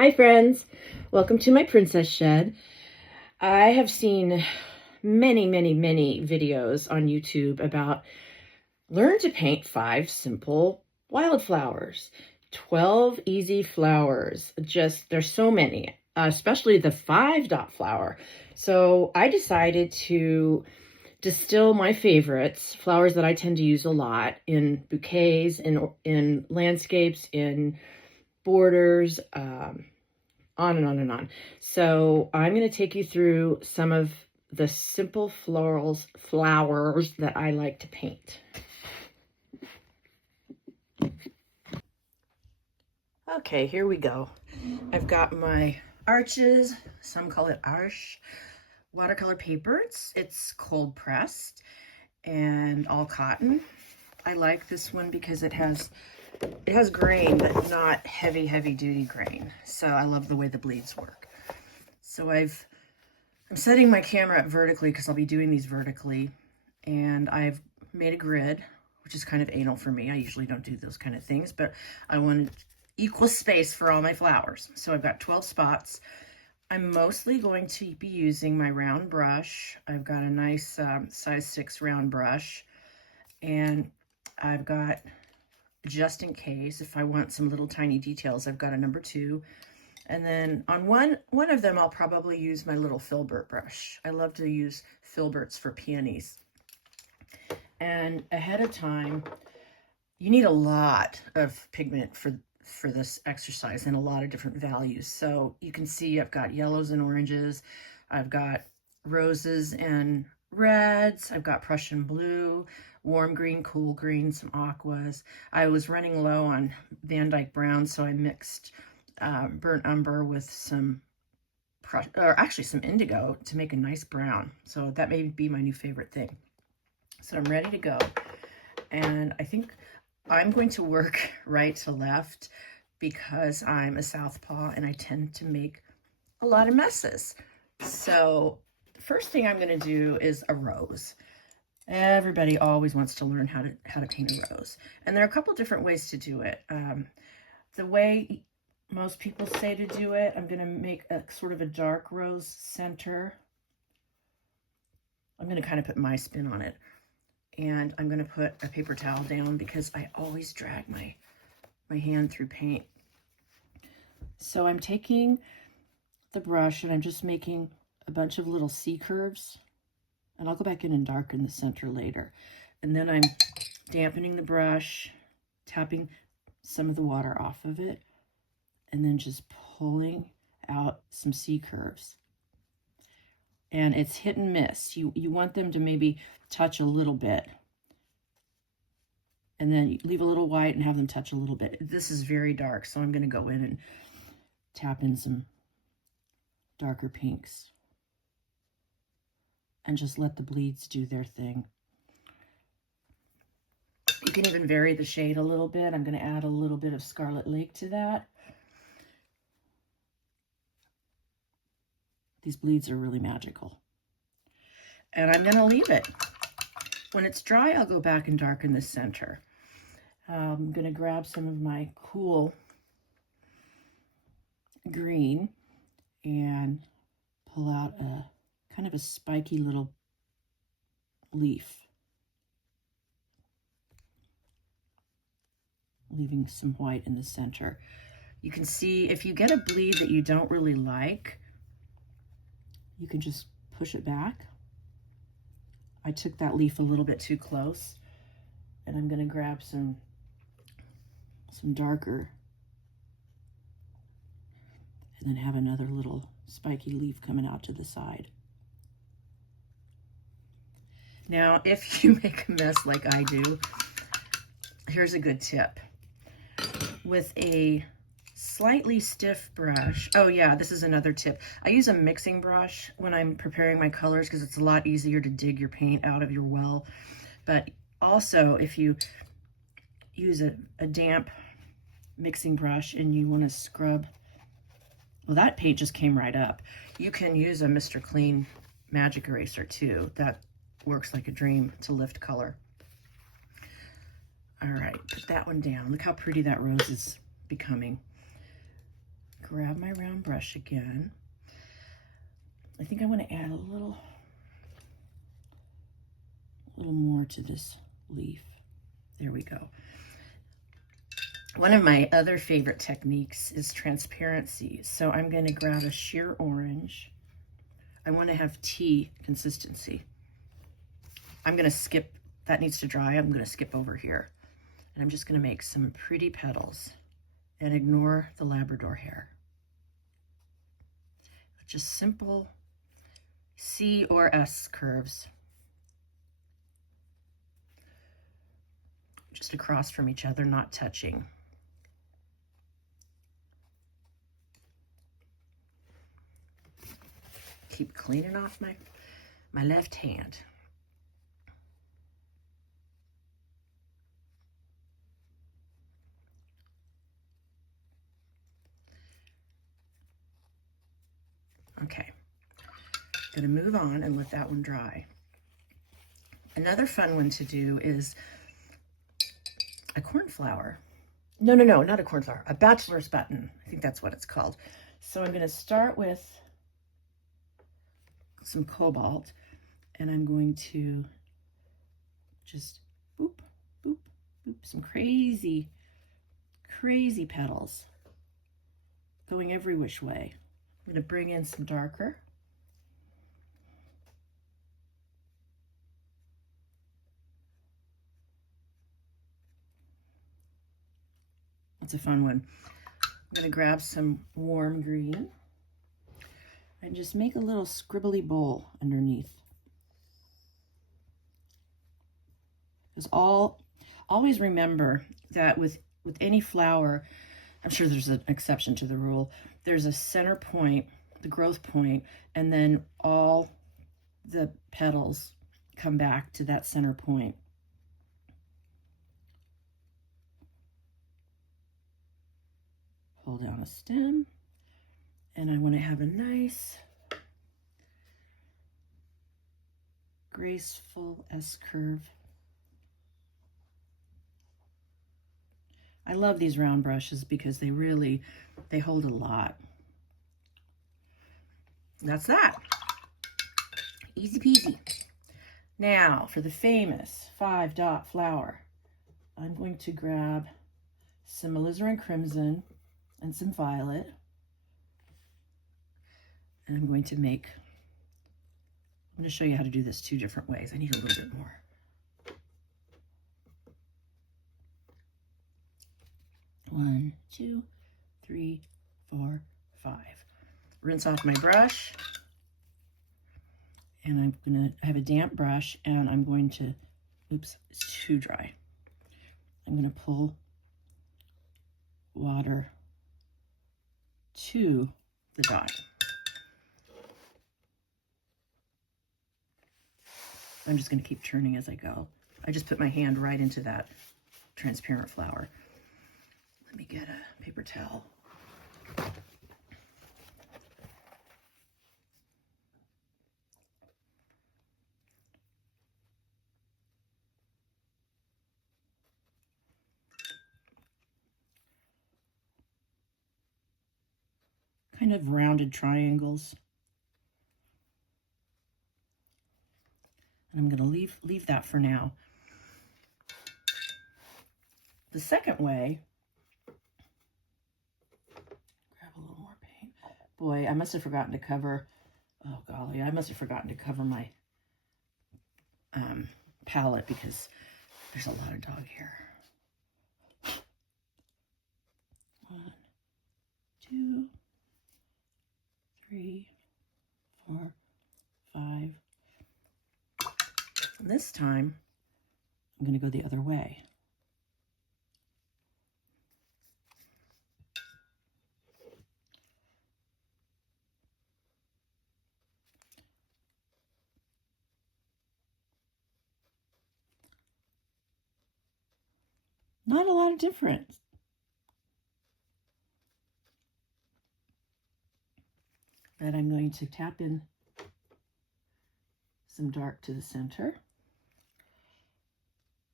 Hi friends, welcome to my princess shed. I have seen many videos on YouTube about learn to paint 5 simple wildflowers, 12 easy flowers. There's so many, especially the 5-dot flower. So I decided to distill my favorites, flowers that I tend to use a lot in bouquets, in landscapes, in borders, on and on and on. So I'm going to take you through some of the simple flowers that I like to paint. Okay, here we go. I've got my arches, some call it arche, watercolor paper. It's cold pressed and all cotton. I like this one because it has grain, but not heavy duty grain. So I love the way the bleeds work. So I'm setting my camera up vertically because I'll be doing these vertically, and I've made a grid, which is kind of anal for me. I usually don't do those kind of things, but I wanted equal space for all my flowers. So I've got 12 spots. I'm mostly going to be using my round brush. I've got a nice size 6 round brush, and I've got, just in case, if I want some little tiny details, I've got a number 2. And then on one of them, I'll probably use my little filbert brush. I love to use filberts for peonies. And ahead of time, you need a lot of pigment for this exercise and a lot of different values. So you can see I've got yellows and oranges. I've got roses and reds. I've got Prussian blue, warm green, cool green, some aquas. I was running low on Van Dyke brown, so I mixed burnt umber with some indigo to make a nice brown. So that may be my new favorite thing. So I'm ready to go. And I think I'm going to work right to left because I'm a southpaw and I tend to make a lot of messes. So the first thing I'm going to do is a rose. Everybody always wants to learn how to paint a rose. And there are a couple different ways to do it. The way most people say to do it, I'm going to make a sort of a dark rose center. I'm going to kind of put my spin on it. And I'm going to put a paper towel down because I always drag my hand through paint. So I'm taking the brush and I'm just making a bunch of little C curves. And I'll go back in and darken the center later. And then I'm dampening the brush, tapping some of the water off of it, and then just pulling out some C curves. And it's hit and miss. You want them to maybe touch a little bit. And then you leave a little white and have them touch a little bit. This is very dark, so I'm going to go in and tap in some darker pinks. And just let the bleeds do their thing. You can even vary the shade a little bit. I'm going to add a little bit of Scarlet Lake to that. These bleeds are really magical. And I'm going to leave it. When it's dry, I'll go back and darken the center. I'm going to grab some of my cool green and pull out a kind of a spiky little leaf, leaving some white in the center. You can see if you get a bleed that you don't really like, you can just push it back. I took that leaf a little bit too close, and I'm going to grab some darker, and then have another little spiky leaf coming out to the side. Now, if you make a mess like I do, here's a good tip. With a slightly stiff brush, oh yeah, this is another tip. I use a mixing brush when I'm preparing my colors because it's a lot easier to dig your paint out of your well. But also, if you use a damp mixing brush and you want to scrub, well, that paint just came right up. You can use a Mr. Clean magic eraser too. That works like a dream to lift color. All right, put that one down. Look how pretty that rose is becoming. grab my round brush again. I think I want to add a little more to this leaf. There we go. One of my other favorite techniques is transparency. So I'm going to grab a sheer orange. I want to have tea consistency. I'm going to skip, that needs to dry. I'm going to skip over here. And I'm just going to make some pretty petals and ignore the Labrador hair. Just simple C or S curves. Just across from each other, not touching. Keep cleaning off my left hand. Okay, gonna move on and let that one dry. Another fun one to do is a cornflower. No, not a cornflower, a bachelor's button. I think that's what it's called. So I'm gonna start with some cobalt, and I'm going to just boop, boop, boop, some crazy petals going every which way. I'm going to bring in some darker. It's a fun one. I'm going to grab some warm green and just make a little scribbly bowl underneath. Because always remember that with any flower, I'm sure there's an exception to the rule, there's a center point, the growth point, and then all the petals come back to that center point. Pull down a stem, and I want to have a nice, graceful S curve. I love these round brushes because they hold a lot. That's that. Easy peasy. Now for the famous 5-dot flower, I'm going to grab some alizarin crimson and some violet. And I'm going to show you how to do this 2 different ways. I need a little bit more. One, 2, 3, 4, 5. Rinse off my brush, and I have a damp brush, and I'm going to, oops, it's too dry. I'm going to pull water to the dot. I'm just going to keep turning as I go. I just put my hand right into that transparent flower. Let me get a paper towel. Kind of rounded triangles. And I'm going to leave that for now. The second way, grab a little more paint. Boy, I must have forgotten to cover, oh golly, I must have forgotten to cover my palette because there's a lot of dog hair. 1, 2, 3, 4, 5. And this time, I'm going to go the other way. Not a lot of difference. But I'm going to tap in some dark to the center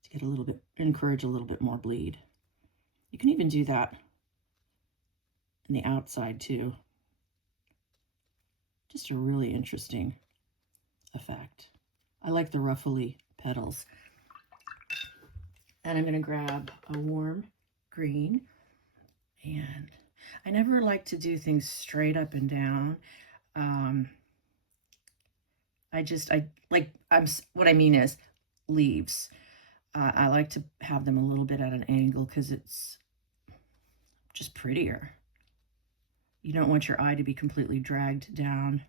to get a little bit, encourage a little bit more bleed. You can even do that and the outside too. Just a really interesting effect. I like the ruffly petals. And I'm going to grab a warm green, and I never like to do things straight up and down. What I mean is leaves. I like to have them a little bit at an angle because it's just prettier. You don't want your eye to be completely dragged down.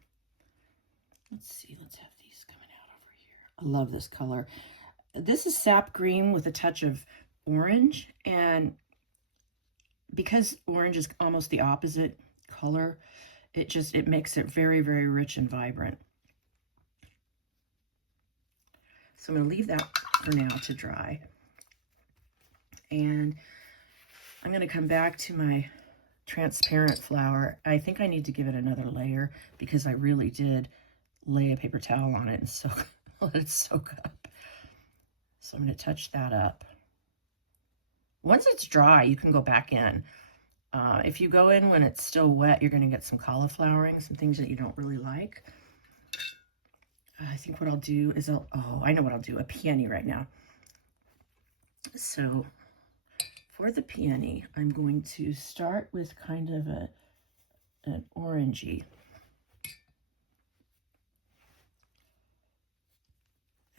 Let's see, let's have these coming out over here. I love this color. This is sap green with a touch of orange, and because orange is almost the opposite color, it makes it very, very rich and vibrant. So I'm going to leave that for now to dry. And I'm going to come back to my transparent flower. I think I need to give it another layer because I really did lay a paper towel on it and let it soak up. So I'm going to touch that up. Once it's dry, you can go back in. If you go in when it's still wet, you're going to get some cauliflowering, some things that you don't really like. I think what I'll do is I know what I'll do, a peony right now. So for the peony, I'm going to start with kind of an orangey.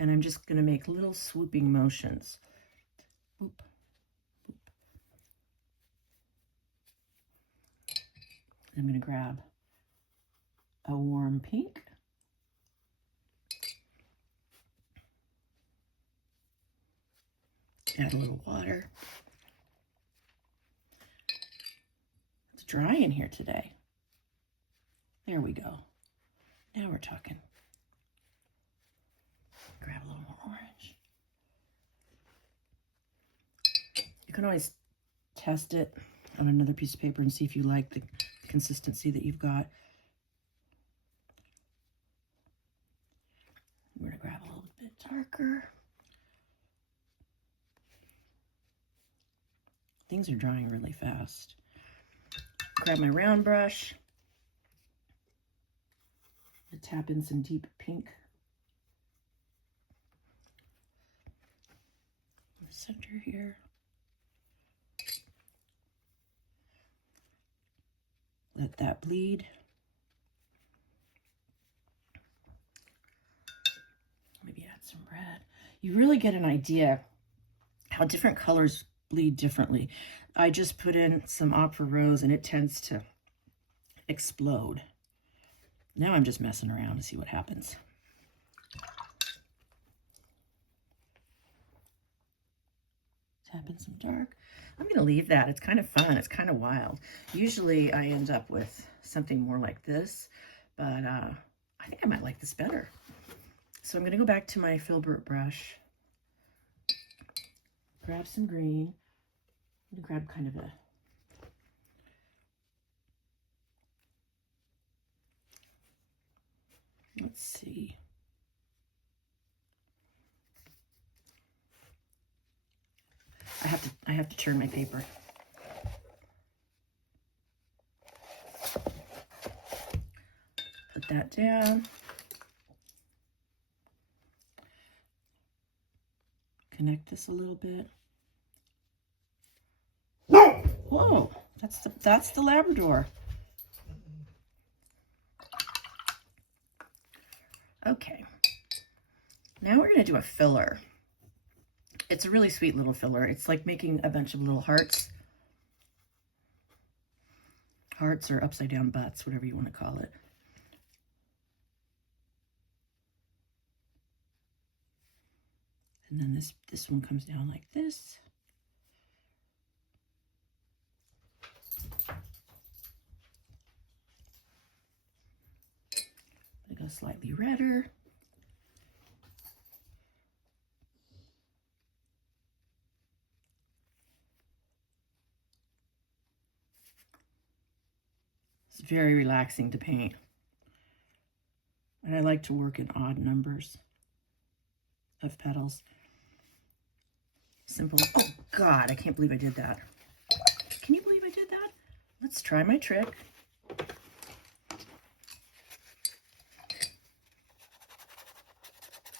And I'm just going to make little swooping motions. Boop, boop. I'm going to grab a warm pink. Add a little water. It's dry in here today. There we go. Now we're talking. Grab a little more orange. You can always test it on another piece of paper and see if you like the consistency that you've got. I'm going to grab a little bit darker. Things are drying really fast. Grab my round brush. Tap in some deep pink. In the center here. Let that bleed. Maybe add some red. You really get an idea how different colors bleed differently. I just put in some opera rose and it tends to explode. Now I'm just messing around to see what happens. Tap in some dark. I'm going to leave that. It's kind of fun. It's kind of wild. Usually I end up with something more like this, but I think I might like this better. So I'm going to go back to my filbert brush, grab some green. I'm going to grab kind of a let's see. I have to turn my paper. Put that down. Connect this a little bit. Whoa, that's the Labrador. Okay, now we're going to do a filler. It's a really sweet little filler. It's like making a bunch of little hearts. Hearts or upside down butts, whatever you want to call it. And then this one comes down like this. It goes slightly redder. It's very relaxing to paint. And I like to work in odd numbers of petals. Simple. Oh God, I can't believe I did that. Can you believe I did that? Let's try my trick.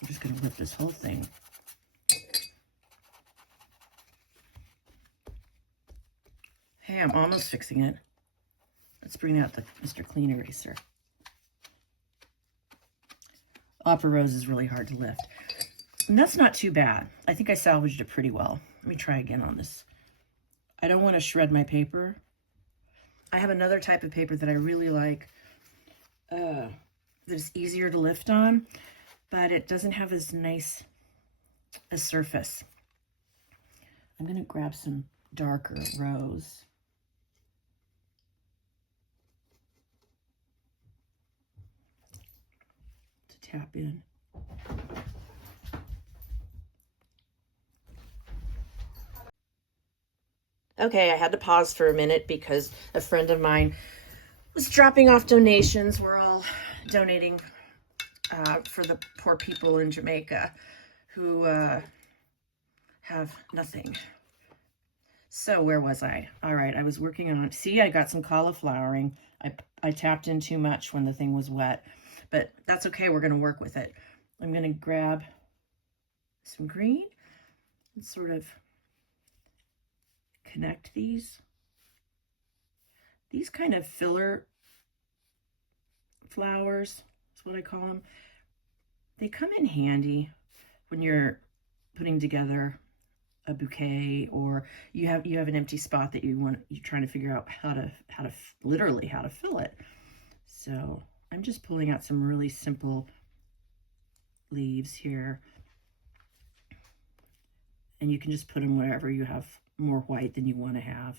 I'm just going to lift this whole thing. Hey, I'm almost fixing it. Let's bring out the Mr. Clean Eraser. Opera Rose is really hard to lift. And that's not too bad. I think I salvaged it pretty well. Let me try again on this. I don't want to shred my paper. I have another type of paper that I really like that's easier to lift on, but it doesn't have as nice a surface. I'm going to grab some darker rose. To tap in. Okay, I had to pause for a minute because a friend of mine was dropping off donations. We're all donating for the poor people in Jamaica who have nothing. So where was I? All right, I was working on, see, I got some cauliflowering. I tapped in too much when the thing was wet, but that's okay. We're going to work with it. I'm going to grab some green and sort of connect these kind of filler flowers, that's what I call them. They come in handy when you're putting together a bouquet, or you have an empty spot that you're trying to figure out literally how to fill it. So I'm just pulling out some really simple leaves here, and you can just put them wherever you have more white than you want to have.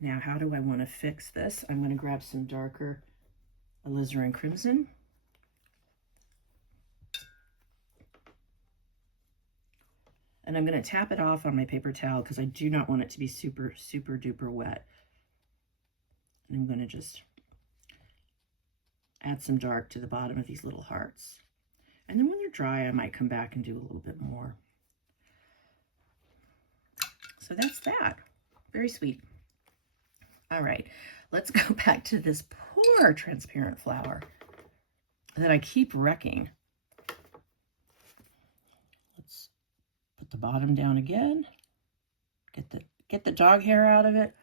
Now, how do I want to fix this? I'm going to grab some darker alizarin crimson. And I'm going to tap it off on my paper towel because I do not want it to be super, super duper wet. And I'm going to just add some dark to the bottom of these little hearts. And then when they're dry, I might come back and do a little bit more. So that's that. Very sweet. All right, let's go back to this poor transparent flower that I keep wrecking. Let's put the bottom down again. Get the dog hair out of it.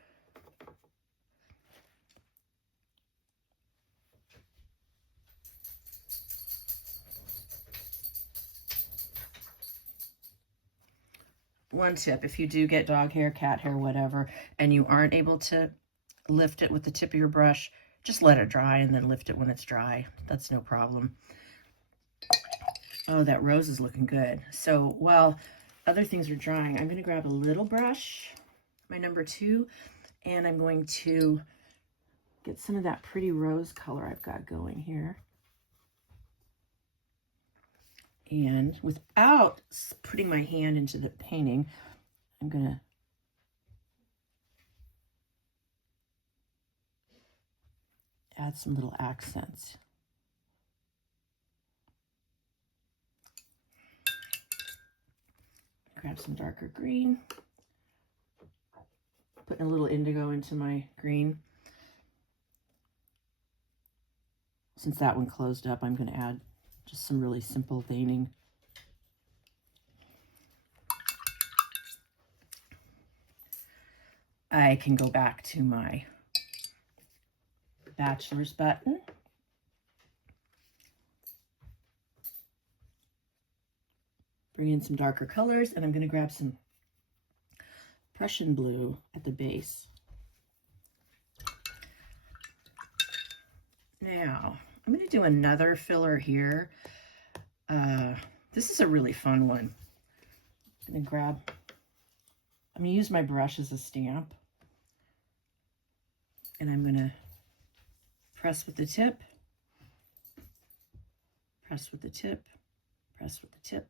One tip, if you do get dog hair, cat hair, whatever, and you aren't able to lift it with the tip of your brush, just let it dry and then lift it when it's dry. That's no problem. Oh, that rose is looking good. So while other things are drying, I'm going to grab a little brush, my number 2, and I'm going to get some of that pretty rose color I've got going here. And without putting my hand into the painting, I'm going to add some little accents. Grab some darker green. Putting a little indigo into my green. Since that one closed up, I'm going to add just some really simple veining. I can go back to my bachelor's button. Bring in some darker colors, and I'm going to grab some Prussian blue at the base. Now, I'm going to do another filler here. This is a really fun one. I'm going to use my brush as a stamp. And I'm going to press with the tip, press with the tip, press with the tip.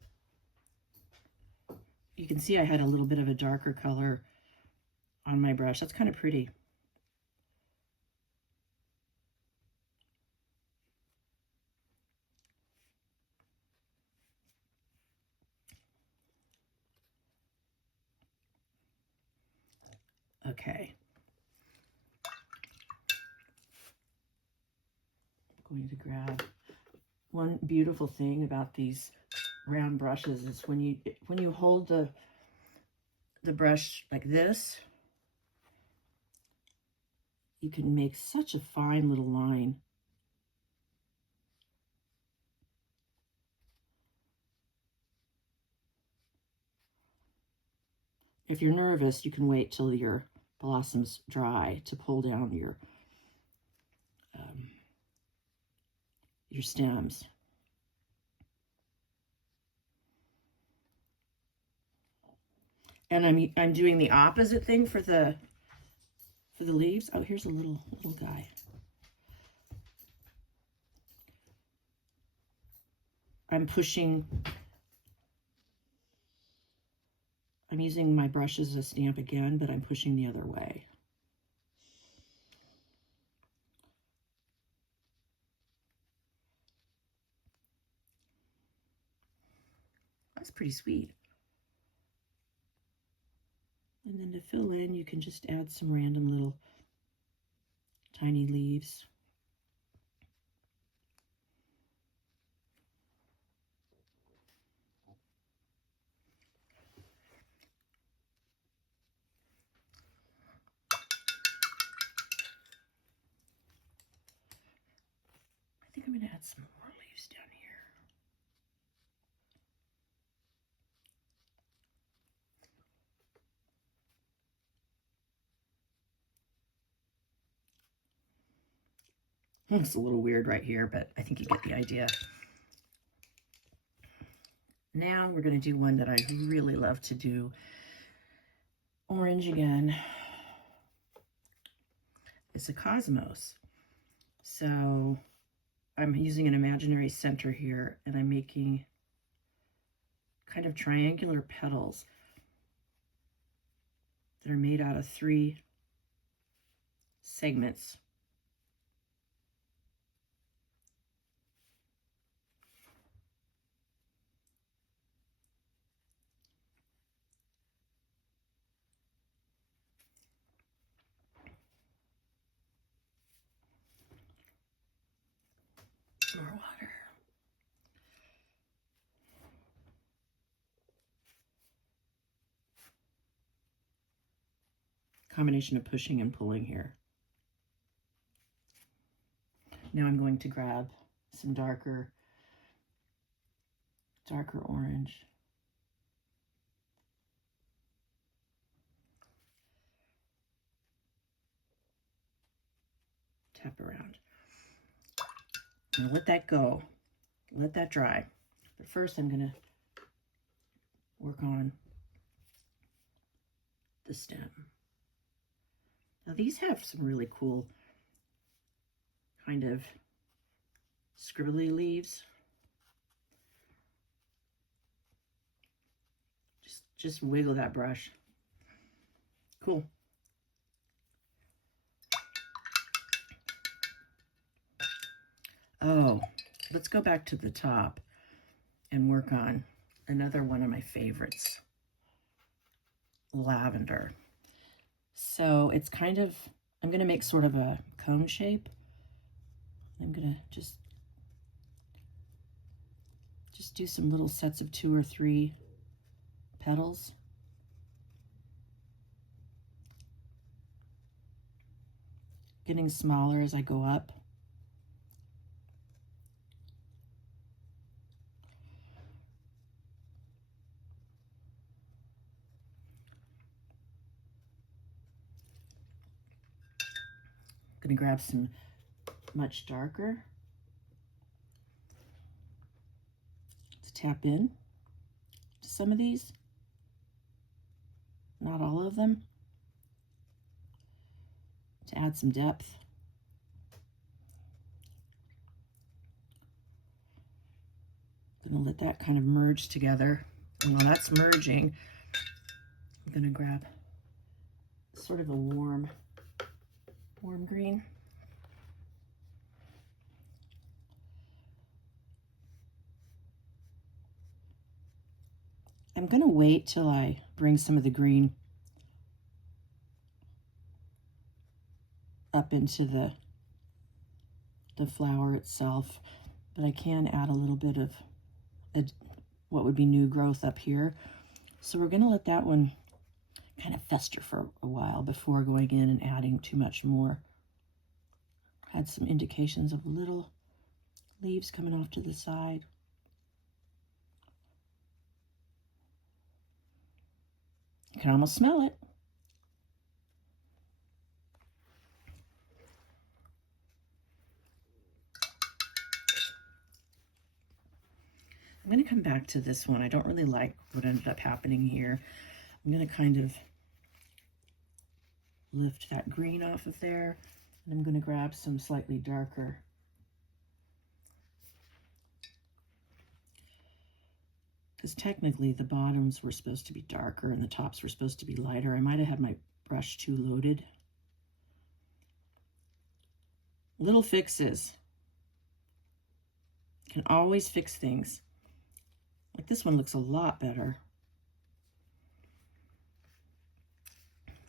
You can see I had a little bit of a darker color on my brush. That's kind of pretty. Okay. I'm going to grab, one beautiful thing about these round brushes is when you hold the brush like this, you can make such a fine little line. If you're nervous, you can wait till your blossoms dry to pull down your stems. And I'm doing the opposite thing for the leaves. Oh, here's a little guy. I'm using my brush as a stamp again, but I'm pushing the other way. That's pretty sweet. And then to fill in, you can just add some random little tiny leaves. I think I'm going to add some more leaves down here. It's a little weird right here, but I think you get the idea. Now we're going to do one that I really love to do. Orange again. It's a cosmos. So I'm using an imaginary center here, and I'm making kind of triangular petals that are made out of 3 segments. More water. Combination of pushing and pulling here. Now I'm going to grab some darker orange. Tap around. I'm gonna let that go. Let that dry. But first I'm gonna work on the stem. Now these have some really cool kind of scribbly leaves. Just wiggle that brush. Cool. Oh, let's go back to the top and work on another one of my favorites, lavender. So it's kind of, I'm gonna make sort of a cone shape. I'm gonna just do some little sets of 2 or 3 petals. Getting smaller as I go up. I'm gonna grab some much darker to tap in to some of these. Not all of them. To add some depth. I'm gonna let that kind of merge together. And while that's merging, I'm gonna grab sort of a warm green. I'm gonna wait till I bring some of the green up into the flower itself, but I can add a little bit of what would be new growth up here. So we're going to let that one kind of fester for a while before going in and adding too much more. Had some indications of little leaves coming off to the side. You can almost smell it. I'm going to come back to this one. I don't really like what ended up happening here. I'm going to kind of lift that green off of there, and I'm going to grab some slightly darker because technically the bottoms were supposed to be darker and the tops were supposed to be lighter. I might have had my brush too loaded. Little fixes. Can always fix things. Like this one looks a lot better.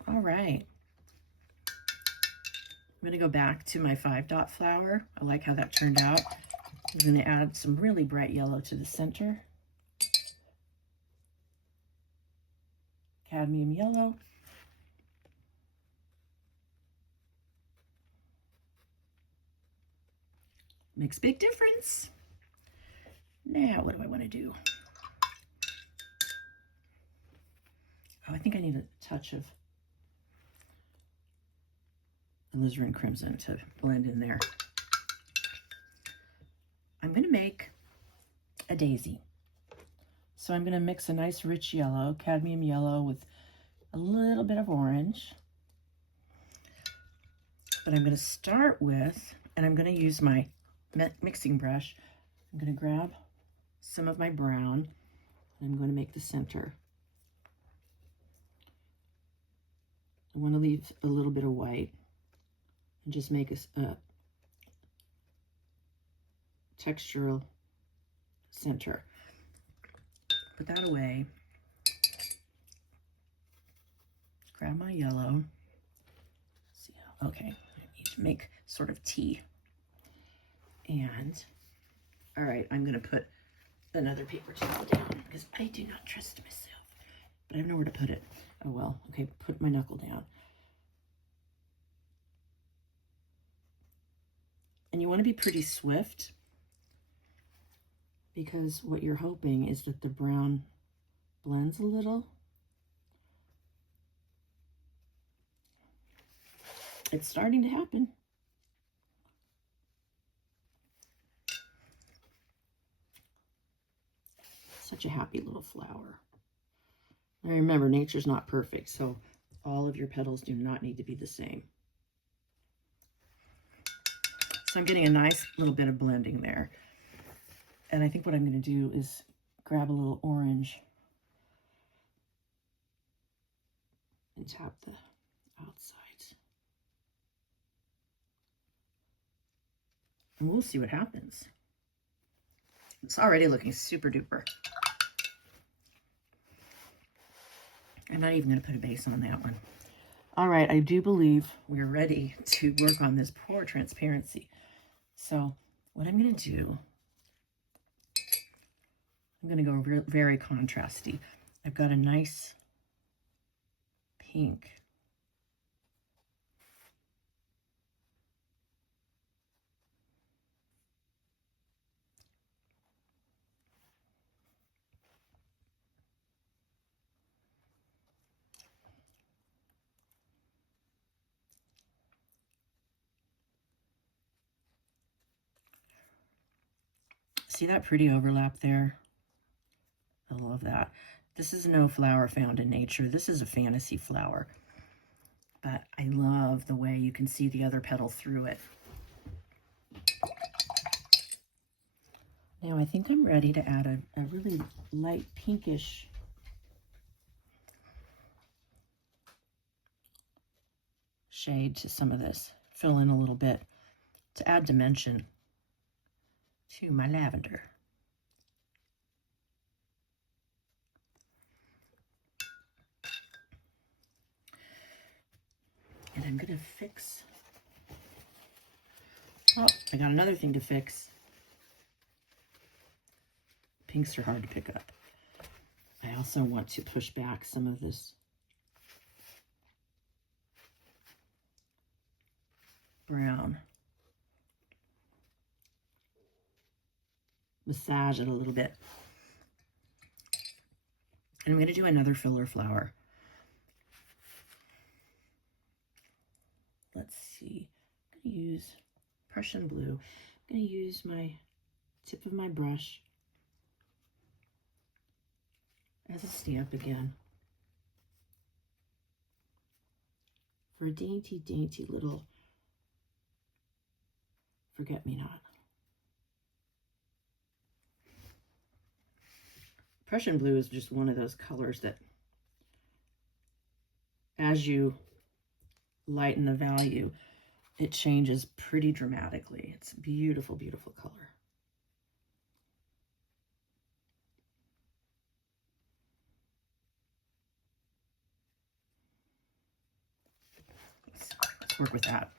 All right. I'm going to go back to my 5-dot flower. I like how that turned out. I'm going to add some really bright yellow to the center. Cadmium yellow. Makes a big difference. Now, what do I want to do? Oh, I think I need a touch of alizarin crimson to blend in there. I'm going to make a daisy. So I'm going to mix a nice rich yellow, cadmium yellow, with a little bit of orange. But I'm going to start with, and I'm going to use my mixing brush. I'm going to grab some of my brown, and I'm going to make the center. I want to leave a little bit of white and just make a textural center. Put that away. Grab my yellow. See how, okay, I need to make sort of tea. And, all right, I'm going to put another paper towel down because I do not trust myself, but I have nowhere to put it. Oh, well, okay, put my knuckle down. And you want to be pretty swift because what you're hoping is that the brown blends a little. It's starting to happen. Such a happy little flower. Now remember, nature's not perfect, so all of your petals do not need to be the same. So I'm getting a nice little bit of blending there. And I think what I'm going to do is grab a little orange and tap the outsides. And we'll see what happens. It's already looking super duper. I'm not even going to put a base on that one. All right, I do believe we're ready to work on this pour transparency. So what I'm going to do, I'm going to go very contrasty. I've got a nice pink. See that pretty overlap there? I love that. This is no flower found in nature. This is a fantasy flower. But I love the way you can see the other petal through it. Now I think I'm ready to add a really light pinkish shade to some of this. Fill in a little bit to add dimension to my lavender. And I'm going to fix Oh, I got another thing to fix. Pinks are hard to pick up. I also want to push back some of this brown. Massage it a little bit. And I'm going to do another filler flower. Let's see. I'm going to use Prussian blue. I'm going to use my tip of my brush as a stamp again for a dainty, dainty little forget-me-not. Prussian blue is just one of those colors that as you lighten the value, it changes pretty dramatically. It's a beautiful, beautiful color. Let's work with that.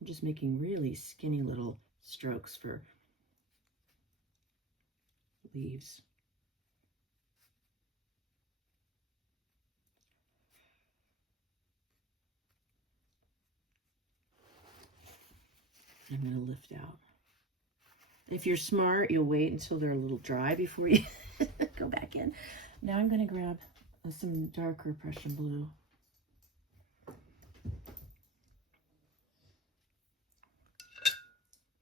I'm just making really skinny little strokes for leaves. I'm going to lift out. If you're smart, you'll wait until they're a little dry before you go back in. Now I'm going to grab some darker Prussian blue.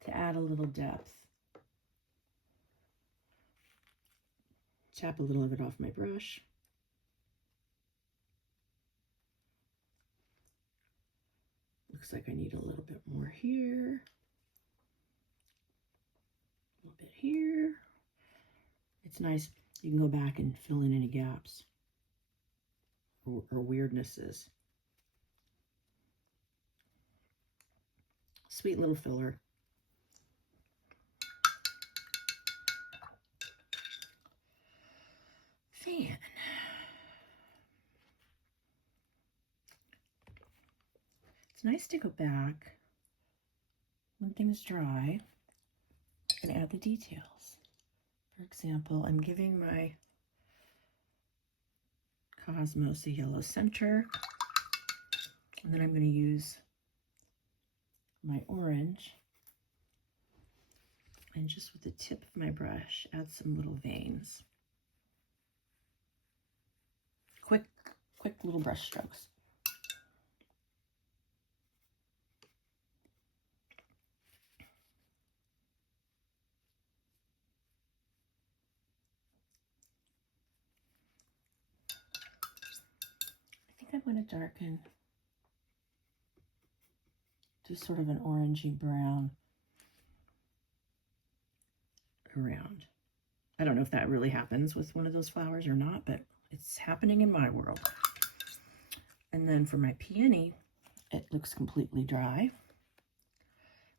To add a little depth. Tap a little of it off my brush. Looks like I need a little bit more here. A little bit here. It's nice. You can go back and fill in any gaps or weirdnesses. Sweet little filler. Fan. It's nice to go back when things dry and add the details. For example, I'm giving my Cosmos a yellow center, and then I'm going to use my orange and just with the tip of my brush add some little veins. Quick little brush strokes. I think I'm going to darken, do sort of an orangey brown around. I don't know if that really happens with one of those flowers or not, but it's happening in my world. And then for my peony, it looks completely dry.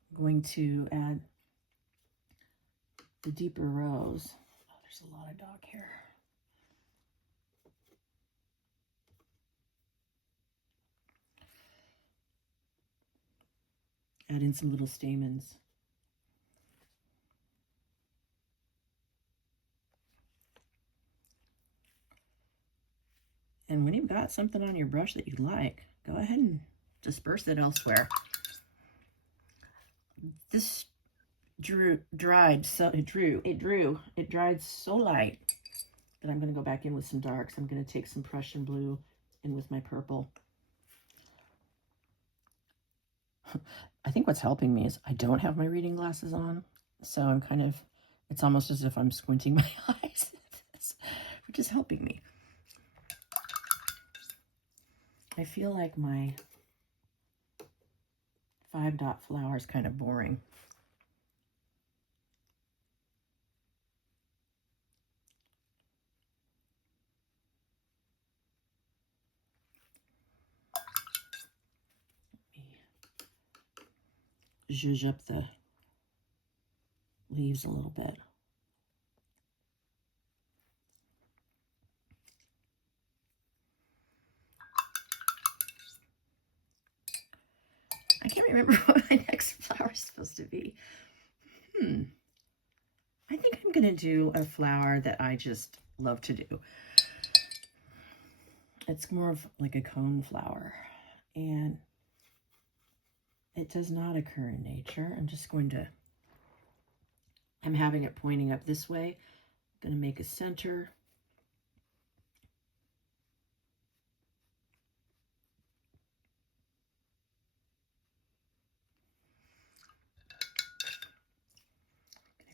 I'm going to add the deeper rose. Oh, there's a lot of dog hair. Add in some little stamens. And when you've got something on your brush that you like, go ahead and disperse it elsewhere. This dried so it dried so light that I'm going to go back in with some darks. I'm going to take some Prussian blue in with my purple. I think what's helping me is I don't have my reading glasses on, so I'm kind of, it's almost as if I'm squinting my eyes, which is helping me. I feel like my 5-dot flower is kind of boring. zhuzh up the leaves a little bit. I can't remember what my next flower is supposed to be. I think I'm going to do a flower that I just love to do. It's more of like a cone flower, and it does not occur in nature. I'm having it pointing up this way. I'm going to make a center.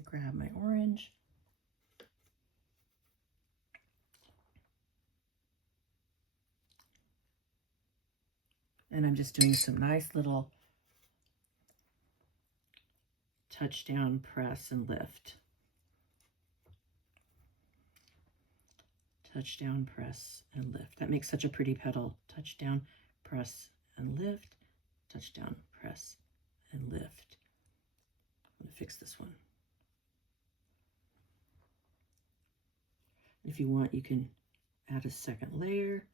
Grab my orange. And I'm just doing some nice little touch down, press, and lift. Touch down, press, and lift. That makes such a pretty petal. Touch down, press, and lift. Touch down, press, and lift. I'm going to fix this one. If you want, you can add a second layer.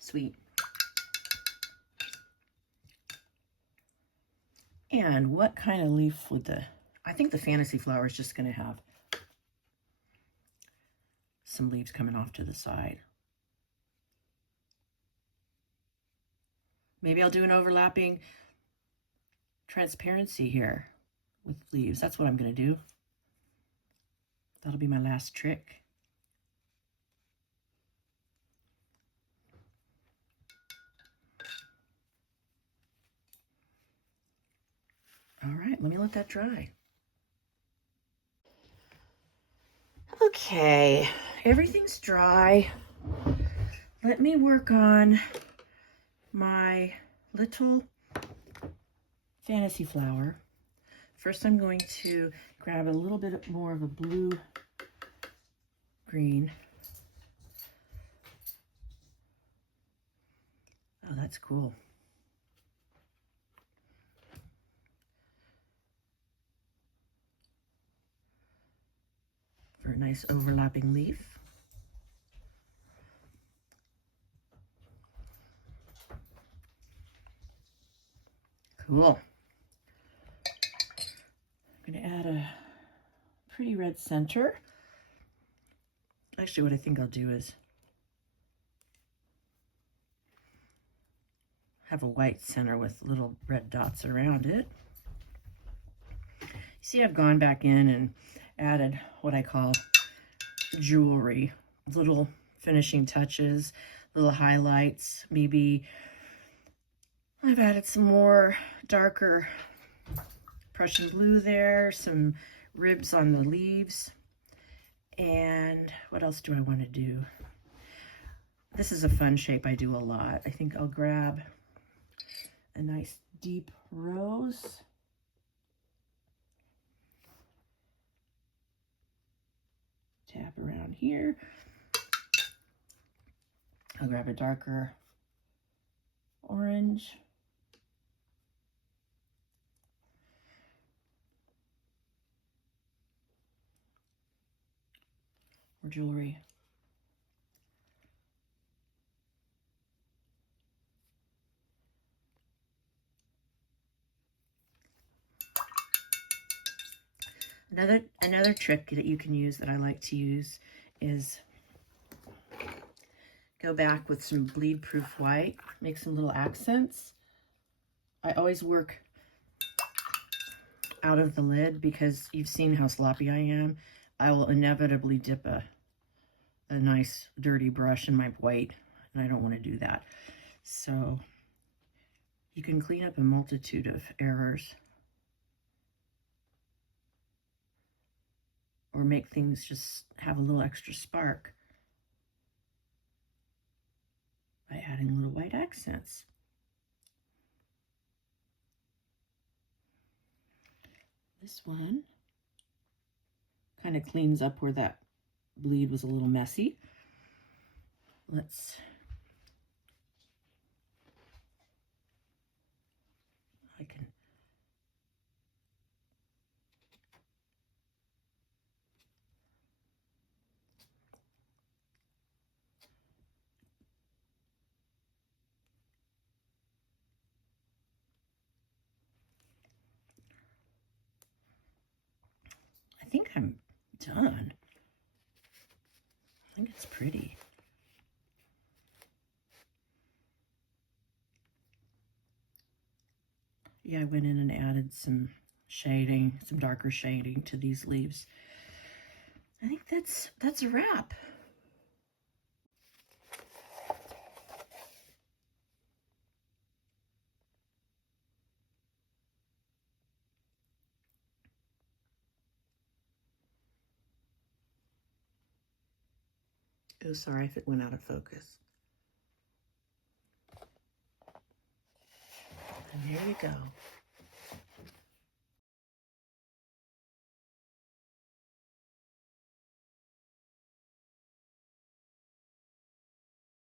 Sweet. And what kind of leaf would I think the fantasy flower is just going to have some leaves coming off to the side. Maybe I'll do an overlapping transparency here with leaves. That's what I'm going to do. That'll be my last trick. All right, let me let that dry. Okay, everything's dry. Let me work on my little fantasy flower. First, I'm going to grab a little bit more of a blue green. Oh, that's cool. For a nice overlapping leaf. Cool. I'm going to add a pretty red center. Actually, what I think I'll do is have a white center with little red dots around it. You see, I've gone back in and added what I call jewelry, little finishing touches, little highlights. Maybe I've added some more darker Prussian blue there, some ribs on the leaves. And what else do I want to do? This is a fun shape I do a lot. I think I'll grab a nice deep rose. Tap around here. I'll grab a darker orange. Or jewelry. Another trick that you can use that I like to use is go back with some bleed proof white, make some little accents. I always work out of the lid because you've seen how sloppy I am. I will inevitably dip a nice dirty brush in my white, and I don't want to do that. So you can clean up a multitude of errors or make things just have a little extra spark by adding little white accents. This one Kind of cleans up where that bleed was a little messy. I can I think I'm done. I think it's pretty. Yeah, I went in and added some shading, some darker shading to these leaves. I think that's a wrap. Oh, sorry if it went out of focus. And here you go.